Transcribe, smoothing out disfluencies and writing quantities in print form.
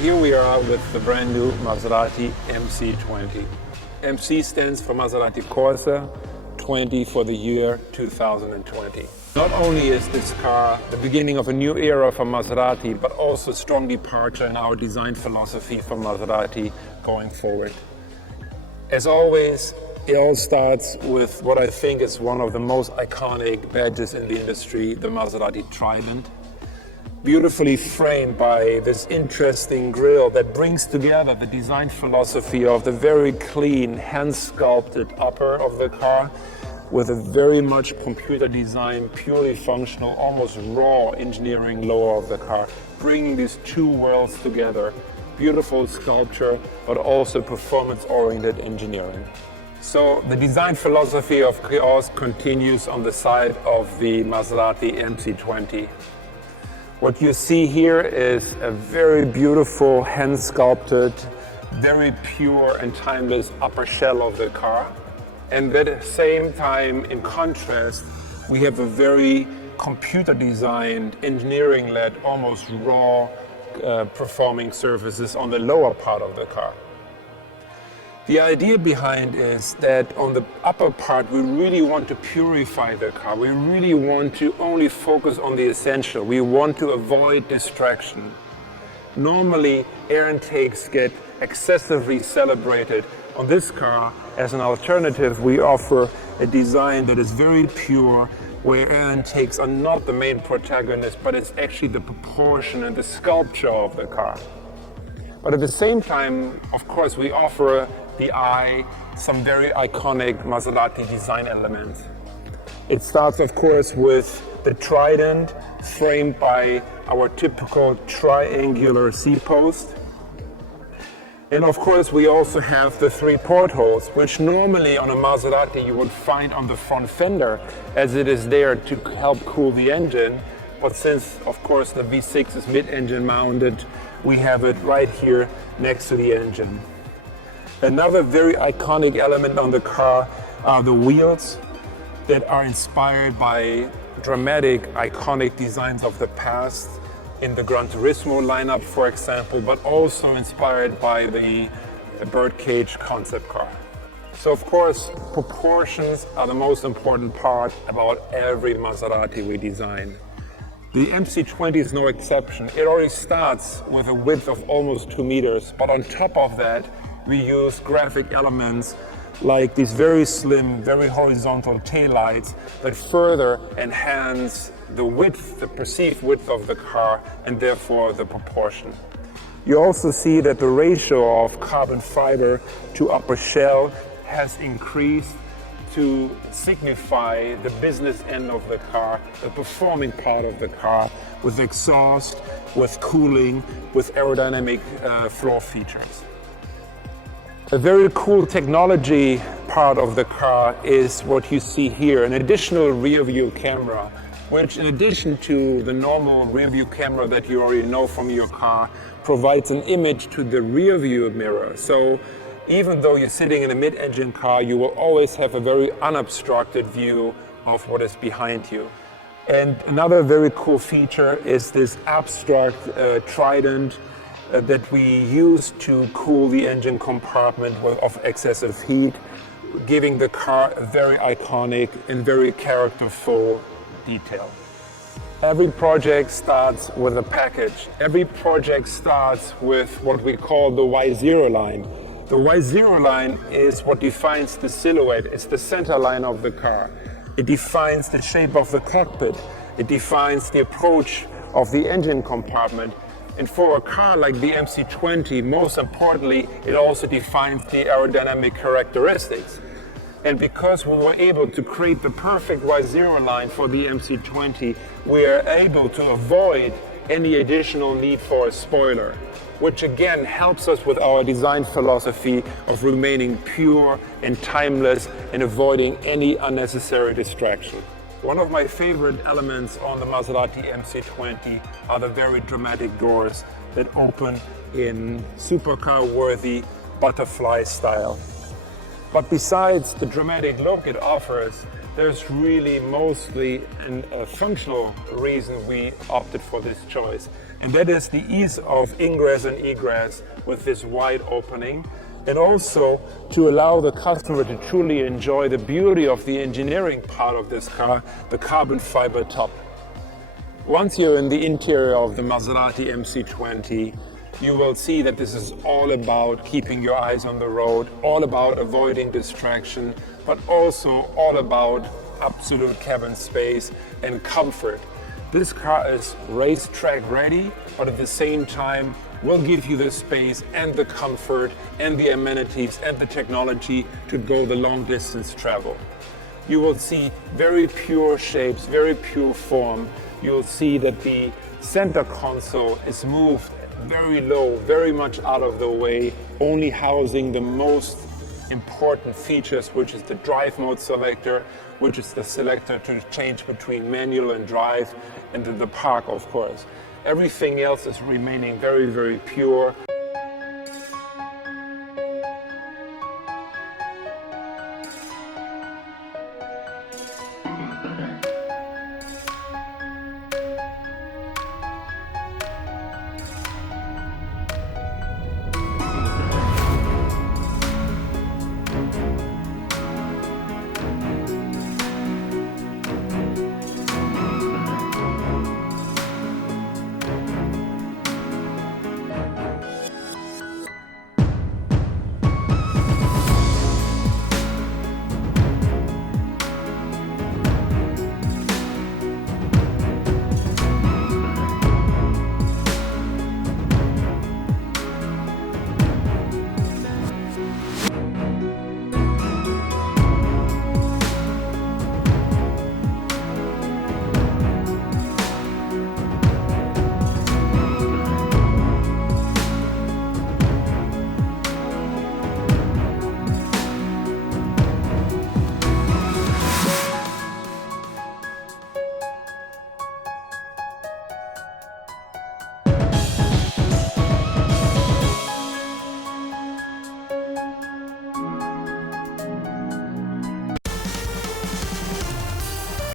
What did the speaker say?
here we are with the brand new Maserati MC20. MC stands for Maserati Corsa, 20 for the year 2020. Not only is this car the beginning of a new era for Maserati, but also a strong departure in our design philosophy for Maserati going forward. As always, it all starts with what I think is one of the most iconic badges in the industry, the Maserati Trident. Beautifully framed by this interesting grille that brings together the design philosophy of the very clean, hand-sculpted upper of the car with a very much computer design, purely functional, almost raw engineering lower of the car, bringing these two worlds together. Beautiful sculpture, but also performance-oriented engineering. So the design philosophy of chaos continues on the side of the Maserati MC20. What you see here is a very beautiful, hand-sculpted, very pure and timeless upper shell of the car. And at the same time, in contrast, we have a very computer-designed, engineering-led, almost raw performing surfaces on the lower part of the car. The idea behind is that on the upper part, we really want to purify the car. We really want to only focus on the essential. We want to avoid distraction. Normally, air intakes get excessively celebrated. On this car, as an alternative, we offer a design that is very pure, where air intakes are not the main protagonist, but it's actually the proportion and the sculpture of the car. But at the same time, of course, we offer the eye some very iconic Maserati design elements. It starts, of course, with the Trident, framed by our typical triangular C-post. And of course, we also have the three portholes, which normally on a Maserati you would find on the front fender, as it is there to help cool the engine. But since, of course, the V6 is mid-engine mounted, we have it right here next to the engine. Another very iconic element on the car are the wheels that are inspired by dramatic, iconic designs of the past in the Gran Turismo lineup, for example, but also inspired by the birdcage concept car. So of course, proportions are the most important part about every Maserati we design. The MC20 is no exception. It already starts with a width of almost 2 meters, but on top of that, we use graphic elements like these very slim, very horizontal taillights that further enhance the width, the perceived width of the car, and therefore the proportion. You also see that the ratio of carbon fiber to upper shell has increased to signify the business end of the car, the performing part of the car, with exhaust, with cooling, with aerodynamic floor features. A very cool technology part of the car is what you see here, an additional rear view camera, which in addition to the normal rear view camera that you already know from your car, provides an image to the rear view mirror. So even though you're sitting in a mid-engine car, you will always have a very unobstructed view of what is behind you. And another very cool feature is this abstract Trident that we use to cool the engine compartment of excessive heat, giving the car a very iconic and very characterful detail. Every project starts with a package. Every project starts with what we call the Y0 line. The Y0 line is what defines the silhouette. It's the center line of the car. It defines the shape of the cockpit. It defines the approach of the engine compartment. And for a car like the MC20, most importantly, it also defines the aerodynamic characteristics. And because we were able to create the perfect Y0 line for the MC20, we are able to avoid any additional need for a spoiler, which again helps us with our design philosophy of remaining pure and timeless and avoiding any unnecessary distraction. One of my favorite elements on the Maserati MC20 are the very dramatic doors that open in supercar-worthy butterfly style. But besides the dramatic look it offers, there's really mostly a functional reason we opted for this choice. And that is the ease of ingress and egress with this wide opening, and also to allow the customer to truly enjoy the beauty of the engineering part of this car, the carbon fiber top. Once you're in the interior of the Maserati MC20, you will see that this is all about keeping your eyes on the road, all about avoiding distraction, but also all about absolute cabin space and comfort. This car is racetrack ready, but at the same time will give you the space and the comfort and the amenities and the technology to go the long distance travel. You will see very pure shapes, very pure form. You'll see that the center console is moved very low, very much out of the way, only housing the most important features, which is the drive mode selector, which is the selector to change between manual and drive, and the park, of course. Everything else is remaining very, very pure.